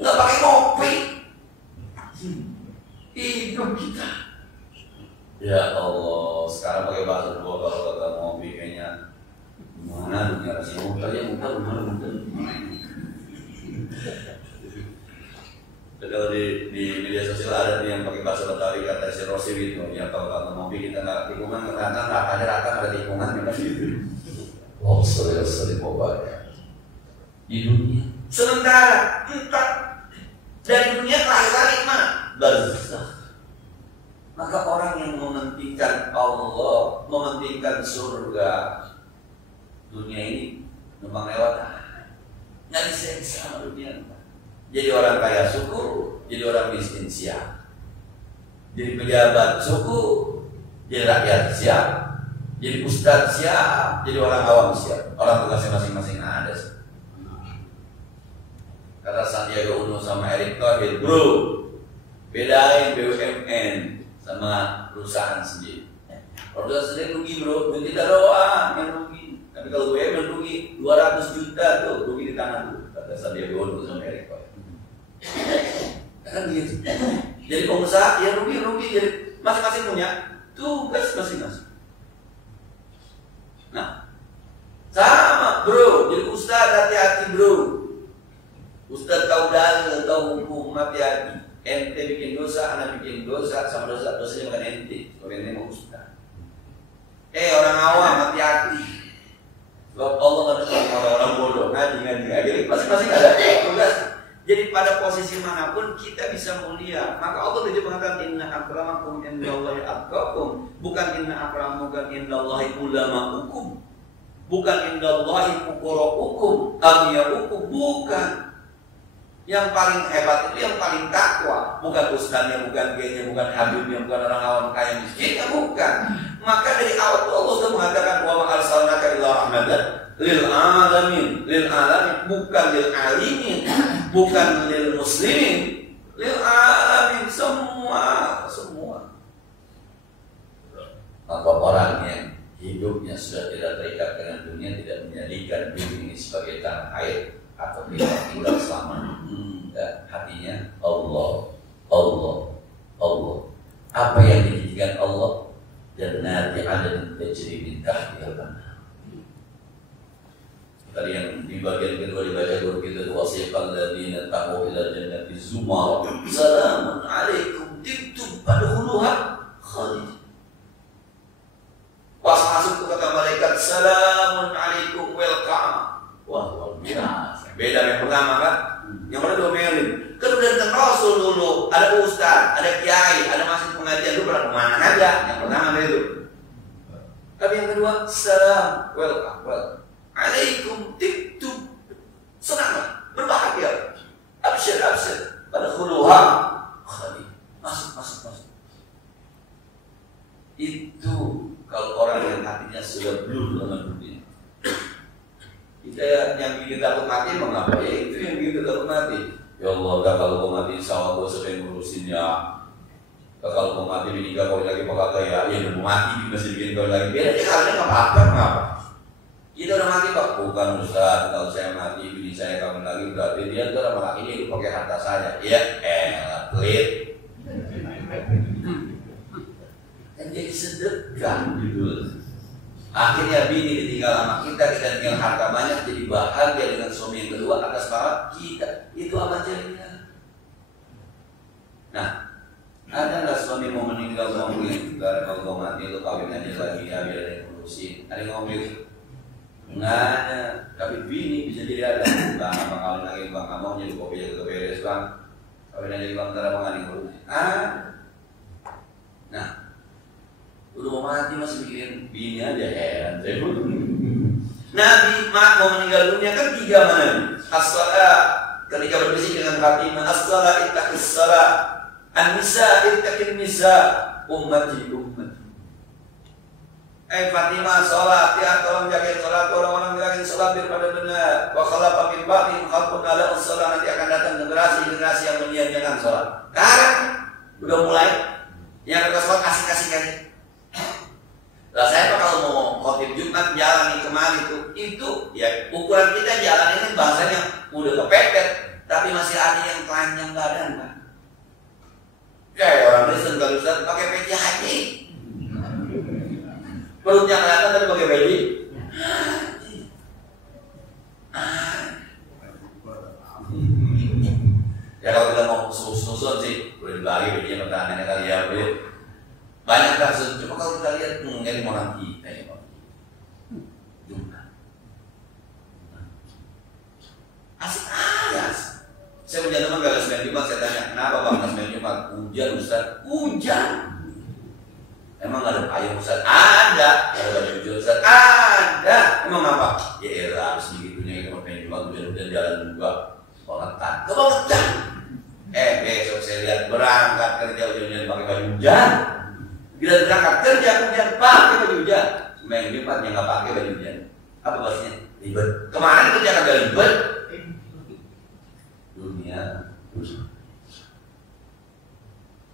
Nggak pakai kopi. Hidup kita. Ya Allah, sekarang pakai bahasa dua kalau kata ngopi kayaknya mana dunia rasanya muter ya muter. Kalau di media sosial ada nih yang pakai bahasa Betawi kata si Rosi itu, ya kalau kata ngopi kita nggak tikungan kadang rata ada tikungan ya gitu. Oh sering obatnya di dunia. Sementara entah dari dunia lahir mana barzakh. Maka orang yang mementingkan Allah, mementingkan surga, dunia ini numpang lewat, nggak bisa sama dunia. Jadi orang kaya syukur, jadi orang miskin siap. Jadi pejabat syukur, jadi rakyat siap. Jadi ustadz siap, jadi orang awam siap. Orang tugasnya masing-masing ada. Kata Sandiaga Uno sama Erick Thohir, bro, bedain BUMN sama perusahaan sendiri. Perusahaan sendiri rugi bro, kita doang yang rugi. Tapi kalau BUMN rugi 200 juta tuh rugi di tangan tuh. Kata Sandiaga Uno sama Erick Thohir. Kan gitu. Jadi pengusaha ya rugi, jadi masing-masing punya tugas masing-masing. Nah, sama bro, jadi ustadz hati-hati bro. Ustadz tahu dalil, tahu hukum, hati-hati. Ente bikin dosa, anak bikin dosa, sama dosanya bukan ente, kalau ente mau ustadz. Orang awam hati-hati. Sebab Allah nggak ada orang-orang bodoh, ngaji. Jadi masing-masing ada tugas. Jadi pada posisi manapun kita bisa mulia. Maka Allah juga mengatakan inna akramakum indallahi atqakum. Bukan inna akramakum indallahi ulama'ukum. Bukan indallahi fuqara'ukum, aghniya'ukum, bukan. Yang paling hebat itu yang paling takwa. Bukan ustaznya, bukan gayanya, bukan habibnya, bukan orang awam kaya miskinnya, bukan. Maka dari awal Allah sudah mengatakan wa ma arsalnaka illa rahmatan lil alamin, bukan lil alimin, bukan lil muslimin, lil alamin, semua. Maka orang yang hidupnya sudah tidak terikat dengan dunia, tidak menjadikan dunia ini sebagai tanah air atau tidak tinggal selama hatinya Allah. Apa yang dijadikan Allah? Jannati adn tajri min tahtiha al-anhar. Tadi yang di bagian kedua dibaca guru kita, wasiqal ladzina taqaw ila jannati zumar salamun alaikum tibtum fadkhuluha khalidin. Pas masuk ke kata malaikat, salamun aja. Yang pertama itu. Tapi yang kedua, salam, welcome. Alaikum tibtum. Senang, berbahagia. Absyir. Pada khuluha khalid. Masuk. Itu kalau orang yang hatinya sudah blur dengan dunia. Kita yang bikin takut mati mengapa? Ya itu yang bikin takut mati. Ya Allah, kalau kau mati sama gue sering ngurusin ya. Kalau kau mati bini gak kau lagi pakai ya udah mau mati masih bikin kau lagi. Biar aja kalian nggak apa-apa, mengapa? Kita udah mati Pak. Bukan Ustaz, kalau saya mati bini saya kawin lagi berarti dia tuh orang laki ini pakai harta saya. Iya, pelit. Kan jadi sedekah gitu. Akhirnya bini ditinggal sama kita tinggal harta banyak, jadi bahagia dengan suami yang kedua atas nama kita. Itu amal jariah. Nah, ada nggak suami mau meninggal ngomongin karena kalau mati itu kawin aja lagi ya biar ada yang ngurusin. Ada yang ngomong gitu? Nggak ada. Tapi bini bisa jadi ada. Bang, abang kawin lagi bang, nggak mau jadi kopi jadi beres bang. Kawin aja bang, ntar abang ada yang ngurusin. Nah, udah mau mati masih mikirin bini aja, heran saya. Nabi mau meninggal dunia kan 3 mana? As-salat ketika berbisik dengan Fatimah, as-salat ittaqis salat, an-nisa ittaqin nisa, ummati. Fatimah salat, ya tolong jagain salat, orang-orang jagain salat daripada benar. Wa khalafa min ba'dihim khalqun ala as-salat, nanti akan datang generasi yang menyia-nyiakan salat. Sekarang udah mulai yang ada salat asik-asik. Lah saya kalau mau khotib Jumat jalan kemari itu ya ukuran kita jalan ini bahasanya udah kepepet tapi masih ada yang telanjang badan kan. Kayak orang Kristen kalau Ustaz pakai peci haji. Perutnya kelihatan tapi pakai peci. Ya kalau kita mau susun sih boleh dibagi pencinya pertanyaannya kali ya boleh. Banyak kasus, cuma kalau kita lihat mungkin orang kita ya Pak. Asik aja. Saya punya teman kalau sembilan Jumat, saya tanya, kenapa Bang sembilan Jumat? Hujan Ustaz, hujan. Emang ada payung Ustaz? Ada. Ada baju hujan Ustaz? Ada. Emang apa? Ya elah, segitunya kalau pengen Jumat hujan jalan juga. Kebangetan. Besok saya lihat berangkat kerja hujan-hujan pakai baju hujan. Bila berangkat kerja kemudian pakai baju hujan, sembahyang Jumat yang nggak pakai baju hujan, apa bahasanya? Ribet. Kemarin kerja kagak ribet. Dunia.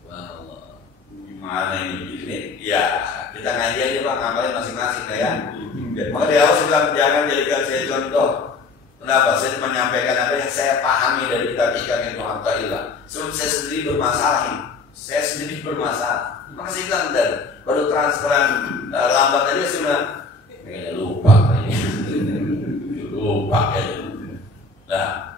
Wah Allah, gimana ini? Ya kita ngaji aja Pak, ngamalin masing-masing ya. Maka dari awal saya bilang jangan jadikan saya contoh. Kenapa? Saya menyampaikan apa yang saya pahami dari kitab-kitab Ibnu Athaillah. Sebab saya sendiri bermasalah. Maka saya bilang baru transferan lambat aja sudah kayaknya lupa kayaknya. Nah,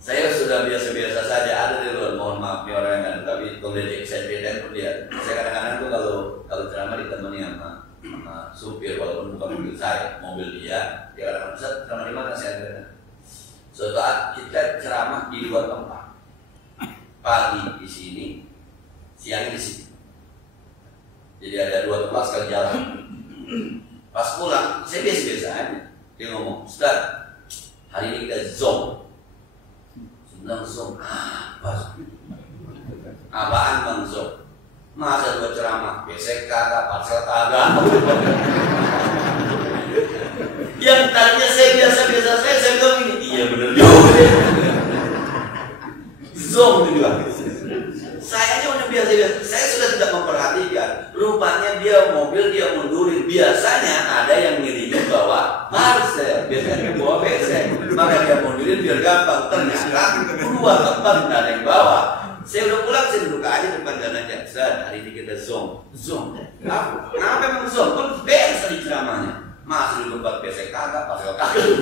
saya sudah biasa-biasa saja ada di luar, mohon maaf nih orang yang tapi kalau dia saya beda pun dia. Saya kadang-kadang tuh kalau ceramah ditemani sama supir walaupun bukan mobil saya, mobil dia kadang-kadang bisa ceramah di mana saya ada. Suatu saat kita ceramah di dua tempat, pagi di sini, siang di sini. Jadi ada dua tempat sekali jalan. Pas pulang, saya biasa-biasa aja. Dia ngomong, Ustaz, hari ini kita Zoom. Sebenarnya Zoom apa? Apaan Bang Zoom? Masa dua ceramah, besek kagak, parsel kagak. Yang tadinya saya biasa-biasa saya bilang ini, iya bener juga. Zoom dia bilang. Saya aja udah biasa-biasa, saya sudah tidak memperhatikan. Rupanya dia mobil dia mundurin. Biasanya ada yang ngirimin bawa parcel, biasanya bawa besek. Maka dia mundurin biar gampang. Ternyata dua tempat tidak ada yang bawa. Saya udah pulang, saya duduk aja depan jalan aja. Ustaz, hari ini kita Zoom. Kenapa emang Zoom? Kan beres tadi ceramahnya. Masih di tempat besek kagak, parcel kagak.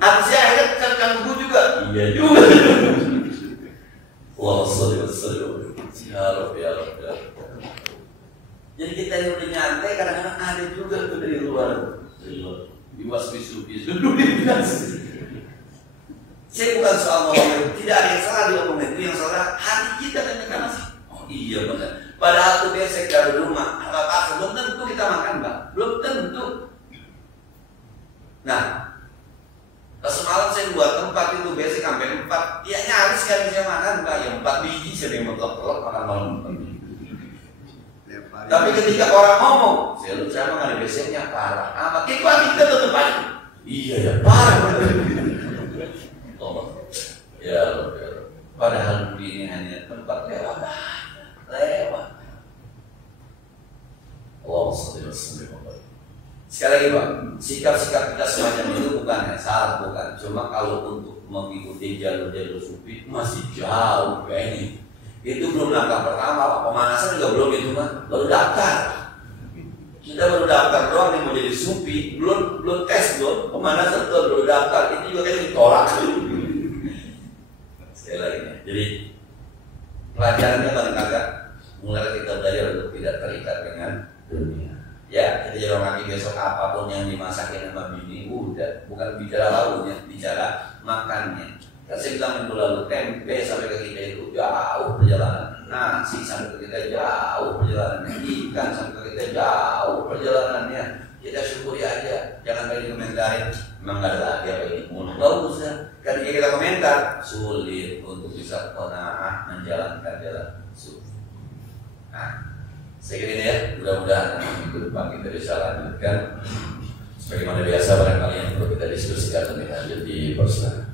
Habisnya akhirnya kan gua juga. Iya juga. Allah sallallahu ya Rabbi. Jadi kita yang udah nyantai kadang-kadang ada juga tuh dari luar. Biwas-bisu saya bukan soal ngomong, tidak ada yang salah di ngomong itu, yang salah hati kita ternyata masih. Oh iya benar. Padahal tuh besek dari rumah, apa-apa belum tentu kita makan, Mbak. Belum tentu. Nah, semalam saya buat tempat itu besek sampai 4. Ya nyaris kan bisa makan, Mbak. Ya 4 biji sering mentelok-telok makan malam. Tapi ketika orang ngomong, saya mah ada beseknya parah. Makin kuat kita tutup aja. Iya ya parah. Oh, ya. Padahal ini hanya tempat lewat. Allah SWT. Sekali lagi Pak, sikap-sikap kita semacam itu bukan salah, bukan. Cuma kalau untuk mengikuti jalur-jalur sufi masih jauh kayaknya. Itu belum langkah pertama Pak, pemanasan juga belum itu Pak, baru daftar. Kita baru daftar doang yang mau jadi sufi, belum tes belum, pemanasan tuh baru daftar, itu juga kayak ditolak. Sekali lagi, jadi pelajarannya paling agak mulai kita belajar untuk tidak terikat dengan dunia. Ya, kita jangan lagi besok apapun yang dimasakin sama bini, udah bukan bicara lauknya, bicara makannya. Kan saya bilang minggu lalu tempe sampai ke kita itu jauh perjalanan, nasi sampai ke kita jauh perjalanannya, ikan sampai ke kita jauh perjalanannya. Kita syukuri aja, jangan lagi komentarin. Memang nggak ada lagi apa ini, nggak usah. Ketika kita komentar, sulit untuk bisa qanaah menjalankan jalan sufi. Nah, saya kira ini ya, mudah-mudahan minggu depan kita bisa lanjutkan. Sebagaimana biasa barangkali yang perlu kita diskusikan lebih lanjut di persidangan.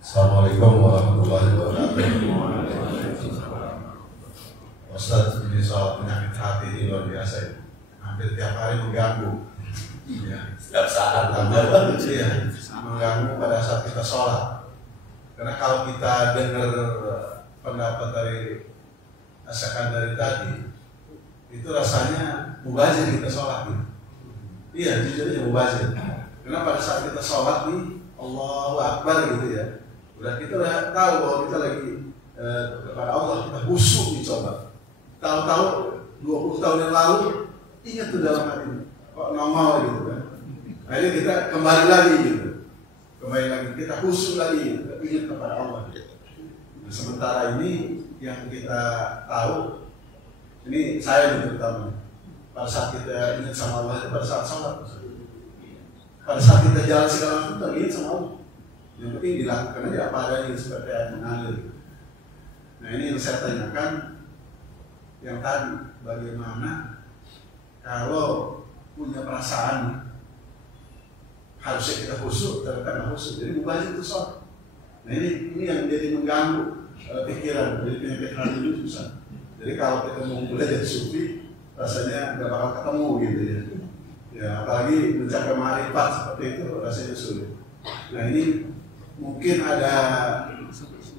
Assalamualaikum warahmatullahi wabarakatuh. Ustaz, ini soal penyakit hati ini luar biasa ya. Hampir tiap hari mengganggu. Ya. Setiap saat mengganggu pada saat kita sholat. Karena kalau kita dengar pendapat dari Asyakandari tadi, itu rasanya mubazir kita sholat gitu. Iya, jujur aja mubazir. Karena pada saat kita sholat nih, Allahu Akbar gitu ya. Kita udah tahu bahwa kita lagi kepada Allah, kita khusyuk dicoba. Tahu-tahu 20 tahun yang lalu ingat tuh dalam hati kok normal gitu kan. Akhirnya kita kembali lagi gitu. Kembali lagi kita khusyuk lagi gitu. Ingat kepada Allah gitu. Nah, sementara ini yang kita tahu, ini saya terutama pada saat kita ingat sama Allah itu pada saat sholat. Pada saat kita jalan segala macam kita ingat sama Allah. Yang penting dilakukan aja apa adanya seperti yang mengalir. Nah ini yang saya tanyakan yang tadi, bagaimana kalau punya perasaan harusnya kita khusyuk, tapi karena khusyuk jadi mubazir itu sholat. Nah ini yang jadi mengganggu pikiran, jadi penyakit hati itu susah. Jadi kalau kita mau belajar sufi, rasanya nggak bakal ketemu gitu ya. Ya apalagi mencapai ma'rifat seperti itu rasanya sulit. Nah ini mungkin ada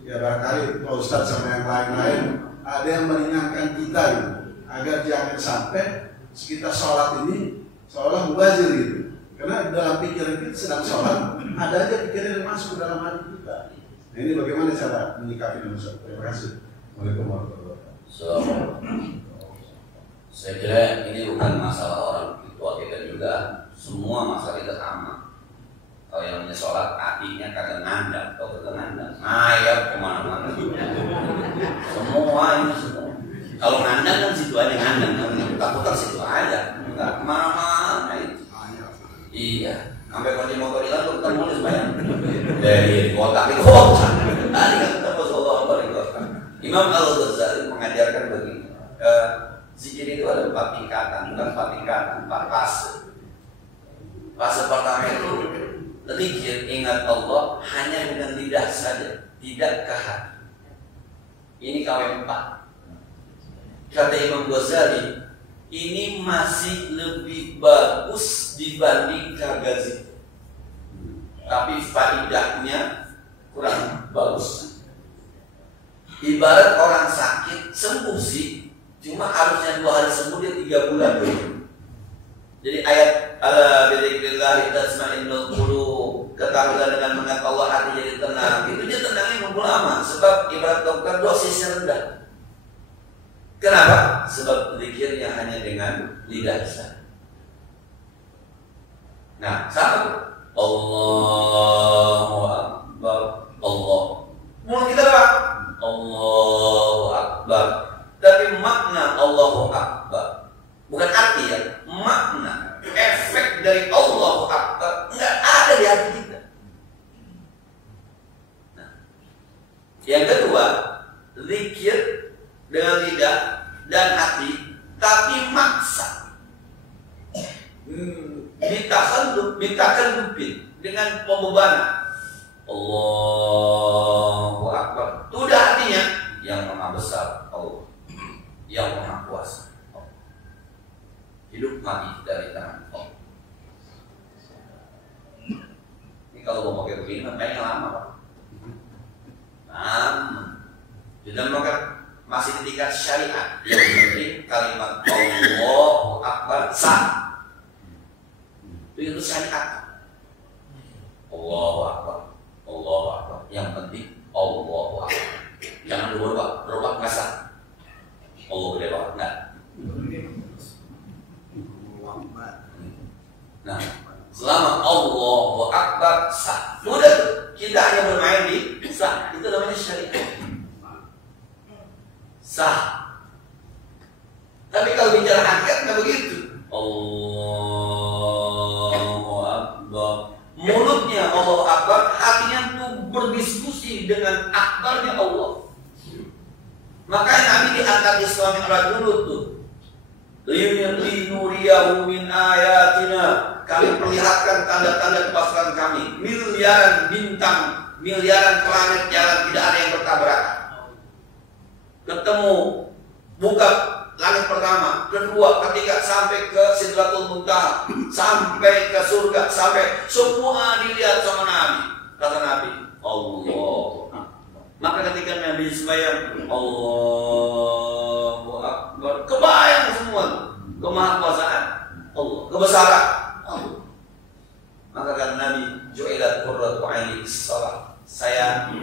ya barangkali Pak Ustadz sama yang lain-lain ada yang meringankan kita gitu, agar jangan sampai kita sholat ini seolah mubazir gitu. Karena dalam pikiran kita sedang sholat ada aja pikiran yang masuk dalam hati kita. Nah ini bagaimana cara menyikapi Ustadz? Terima kasih. Waalaikumsalam warahmatullahi wabarakatuh. Saya kira ini bukan masalah orang tua kita juga, semua masalah kita sama. Kalau yang namanya sholat, hatinya kagak ngandang, atau kagak ngandang, ngayap kemana-mana. Semua ini semua. Kalau ngandang kan situ aja ngandang, putar-putar situ aja, nggak kemana-mana itu. Iya, sampai kunci motor hilang tuh kita nulis banyak. Dari kota ke kota, tadi kan kita Rasulullah dari kota. Imam Al-Ghazali mengajarkan begini, zikir itu ada 4 tingkatan, bukan 4 tingkatan, 4 fase. Fase pertama itu zikir, ingat Allah hanya dengan lidah saja, tidak ke hati. Ini KW 4. Kata Imam Ghazali, ini masih lebih bagus dibanding kagak zikir. Tapi faedahnya kurang bagus. Ibarat orang sakit sembuh sih, cuma harusnya 2 hari sembuh, dia 3 bulan dulu. Jadi ayat ala bidzikrillah tasma'innul qulub, ketahuilah dengan mengingat Allah hati jadi tenang. Itu dia tenangnya nunggu lama, sebab ibarat dokter dosisnya rendah. Kenapa? Sebab zikirnya hanya dengan lidah saja. Nah, sama Allahu Akbar, Allah. Mulut kita apa? Allahu Akbar. Tapi makna Allahu Akbar bukan arti ya, makna efek dari Allahu Akbar nggak ada di hati kita. Nah, yang kedua, zikir dengan lidah dan hati, tapi maksa. Ditakallufin dengan pembebanan. Allahu Akbar. Itu udah artinya yang maha besar Allah, yang maha kuasa Allah. Hidup mati dari tangan Allah. Ini kalau mau pakai begini makanya lama Pak. Sudah maka masih di tingkat syariat. Yang penting kalimat Allahu Akbar sah. Itu syariat. Allahu Akbar, Allahu Akbar. Yang penting Allahu Akbar. Jangan berubah nggak. Allah gede banget, enggak. Nah, selama Allahu Akbar sah. Udah kita hanya bermain di sah. Itu namanya syariat. Sah. Tapi kalau bicara hakikat nggak begitu. Allahu Akbar. Mulutnya Allahu Akbar, hatinya tuh berdiskusi dengan akbarnya Allah. Makanya Nabi diangkat Islam Mi'raj dulu tuh. Linuriyahu min ayatina. Kami perlihatkan tanda-tanda kebesaran kami. Miliaran bintang, miliaran planet jalan, tidak ada yang bertabrakan. Ketemu, buka langit pertama, kedua, ketiga, sampai ke Sidratul Muntaha, sampai ke surga, sampai semua dilihat sama Nabi. Kata Nabi, Allah. Maka ketika Nabi sembahyang, Allahu Akbar, kebayang semua kemahakuasaan Allah, kebesaran Allah. Maka kata Nabi, ju'ilat qurratu 'aini bis-shalah.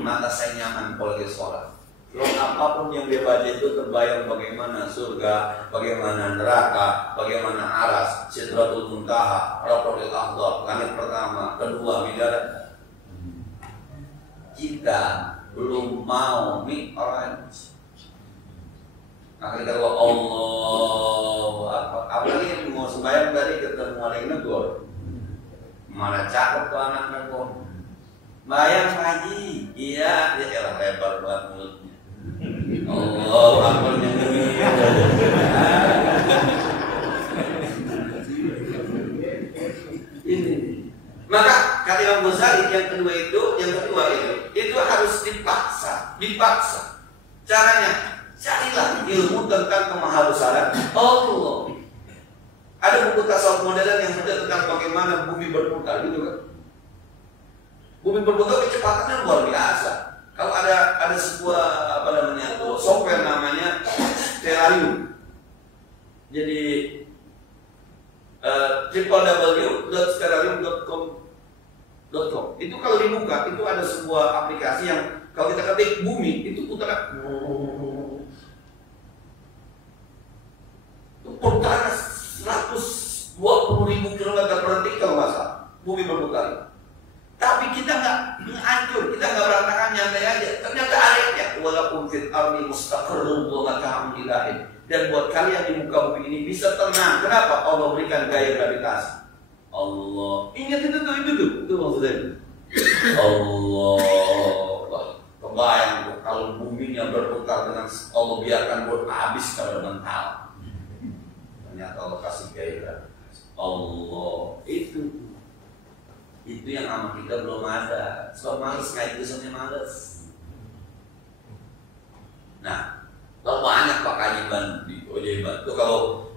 Mata saya nyaman kalau dia sholat. Kalau apapun yang dia baca itu terbayang bagaimana surga, bagaimana neraka, bagaimana aras, Sidratul Muntaha, Rabbul A'la, langit pertama, kedua, bidara. Kita belum mau Mi'raj. Akhirnya kalau Allahu Akbar, apalagi yang mau sembahyang tadi ketemu ada yang negor. Mana cakep tuh anak negor. Bayang Haji, iya, dia elah lebar buat mulutnya. Allahu Akbar ini. Maka kata Imam Ghazali yang kedua itu harus dipaksa. Caranya, carilah ilmu tentang kemahabesaran Allah. Ada buku tasawuf modern yang sudah tentang bagaimana bumi berputar gitu kan. Bumi berputar kecepatannya luar biasa. Kalau ada sebuah software namanya Stellarium. Jadi www.stellarium.com. Itu kalau dibuka itu ada sebuah aplikasi yang kalau kita ketik bumi itu putar. Itu putar 120.000 km per detik kalau nggak salah. Bumi berputar. Tapi kita nggak hancur, kita nggak berantakan, nyantai aja. Ternyata ayatnya walaupun fil ardi mustaqarrun wa mata'un ilahin. Dan buat kalian di muka bumi ini bisa tenang. Kenapa? Allah berikan gaya gravitasi. Allah. Ingat itu maksudnya. Allah. Kebayang tuh kalau buminya berputar dengan Allah biarkan buat habis kalau mental. Ternyata Allah kasih gaya gravitasi. Allah itu yang sama kita belum ada. Sebab males kayak itu males. Nah, kalau banyak Pak Kajiban di Ojaiban itu kalau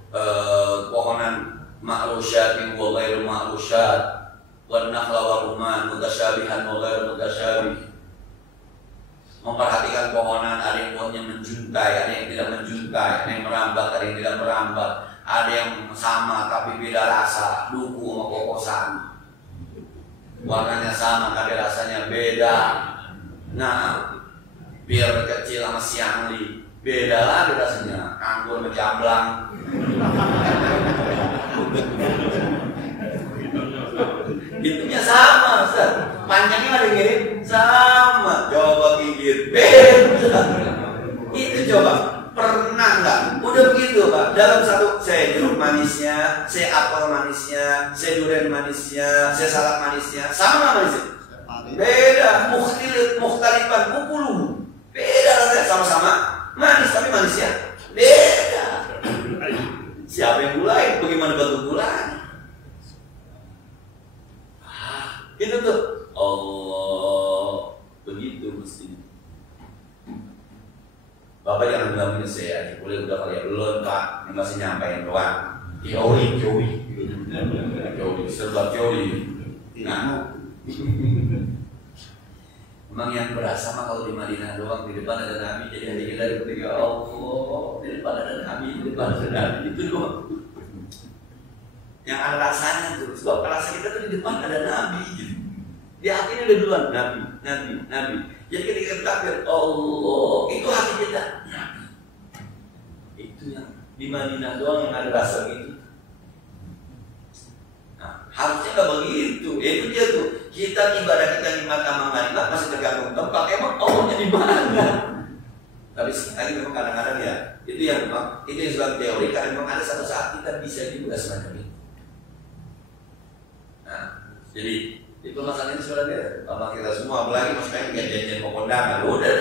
pohonan ma'rusyat wa ghairu ma'rusyat wan nakhla wa rumman mutasyabihan wa ghairu mutasyabih. Memperhatikan pohonan, ada yang pohonnya menjuntai, ada yang tidak menjuntai, ada yang merambat, ada yang tidak merambat, ada yang sama tapi beda rasa, duku sama kokosan. Warnanya sama tapi rasanya beda. Nah, bir kecil sama siangli beda lagi rasanya. Anggur menjamblang. Itunya sama. panjangnya ada yang mirip sama. Coba gigit beda. Itu coba pernah nggak? Udah begitu Pak. Dalam satu, saya jeruk manisnya, saya apel manisnya, saya durian manisnya, saya salak manisnya, sama manisnya. Beda, mukhtalifan ukuluh. Beda rasanya, sama-sama manis tapi manisnya beda. Siapa yang mulai? Bagaimana bentuk mulai? Itu tuh Allah begitu mesti. Bapak jangan bilang ini saya boleh udah kali ya belum Pak, ini masih nyampaikan doang. Teori, serba teori. Nah, memang yang berasa mah kalau di Madinah doang, di depan ada Nabi, jadi hati kita ketika Allah, di depan ada Nabi, di depan ada Nabi, itu doang. Yang ada rasanya tuh, sebab rasa kita tuh di depan ada Nabi gitu. Di hati ini udah duluan, Nabi. Jadi ketika kita takbir, Allah, itu hati kita, Nabi. Itu yang di Madinah doang yang ada rasa gitu. Nah, harusnya nggak begitu. Itu dia tuh. Kita ibadah kita di mata Mamaribat masih tergantung tempat. Emang Allahnya di mana? Tapi sekali memang kadang-kadang ya, itu yang memang itu yang sebagai teori. Karena memang ada satu saat kita bisa juga semacam itu. Nah, jadi itu masalahnya sebenarnya sama kita semua. Apalagi maksudnya nggak janjian mau kondangan. Udah.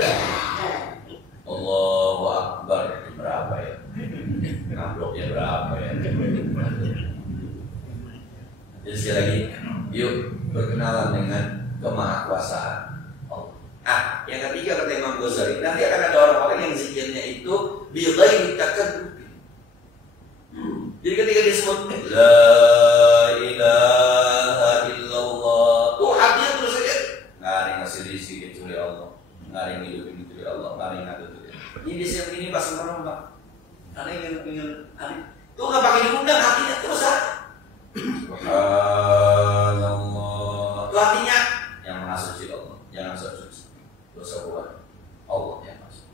Allahu Akbar. Berapa ya? Amplopnya berapa ya? Jadi sekali lagi, yuk berkenalan dengan kemahakuasaan Allah. Yang ketiga kata Imam Ghazali, nanti akan ada orang-orang yang zikirnya itu bighairi takalluf. Jadi ketika disebut la ilaha illallah, tuh hatinya terus saja nggak ada yang ngasih rizki kecuali Allah, nggak ada yang hidupin kecuali Allah, nggak ada yang ngatur kecuali Allah. Ini di sini pas orang Pak, ada yang ingin tuh nggak pakai diundang, hatinya terus aja. Subhanallah. Itu artinya yang mengasuci Allah, jangan suci. Dosa buat Allah yang masuk.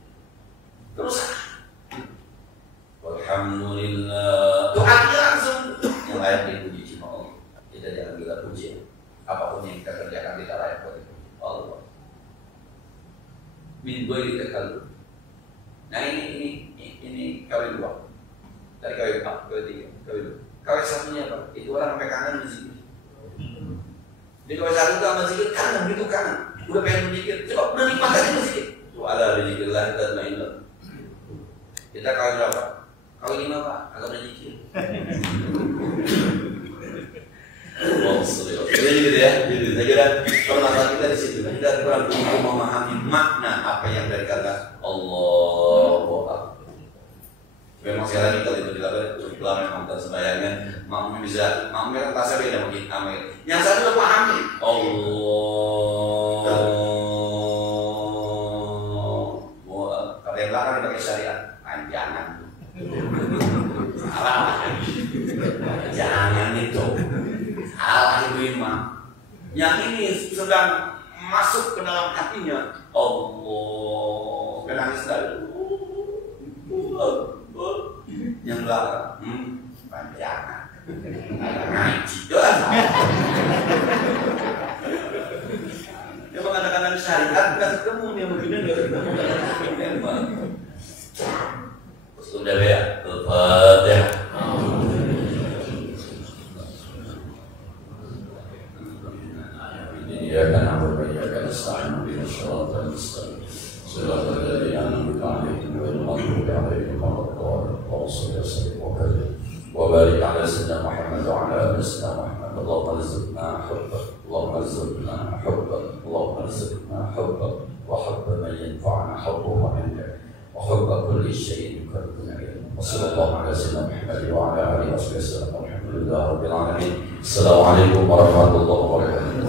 Terus alhamdulillah. Itu artinya langsung yang layak dipuji sama Allah. Kita jangan gila puji. Apapun yang kita kerjakan kita layak buat dipuji Allah. Min ghairi takalluf. Nah ini kawin dua. Dari kawin 4, kawin 3, kawin 2. Kawin satunya apa? Itu orang sampai kangen berzikir. Jadi kawin satu itu sama zikir kangen, gitu kangen. Udah pengen berzikir, coba udah nikmat aja berzikir. Tuh ada berzikirlah dan lain-lain. Kita kawin berapa? Kawin 5 Pak, agak berzikir. Jadi gitu ya. Jadi saya kira permasalahan kita di situ. Kita kurang untuk memahami makna apa yang dari kata Allahu Akbar. Memang sekali lagi kalau itu dilakukan cukup lama memang tersembayangan, makmum bisa, makmum kan rasa beda mungkin amin. Yang satu lo pahami, Allah. Kalau yang belakang pakai syariat, jangan. Salah, jangan itu, salah itu imam. Yang ini sedang masuk ke dalam hatinya, Allah. Menangis dari. Yang belakang, panjangan, ngaji doang. Dia mengatakan syariat nggak ketemu dia begini nggak ketemu. Sudah ya, Al-Fatihah. Dia akan memperbaiki kesalahan di syariat Islam. Selalu dari yang kami bermakna dari Allah Rasulullah وبارك على سيدنا محمد وعلى آل سيدنا محمد. اللهم ارزقنا حبك، اللهم ارزقنا حبك، اللهم ارزقنا حبك وحب من ينفعنا حبه منك وحب كل شيء يقربنا إليك. وصلى الله على سيدنا محمد وعلى آله وصحبه وسلم. والحمد لله رب العالمين. السلام عليكم ورحمة الله وبركاته.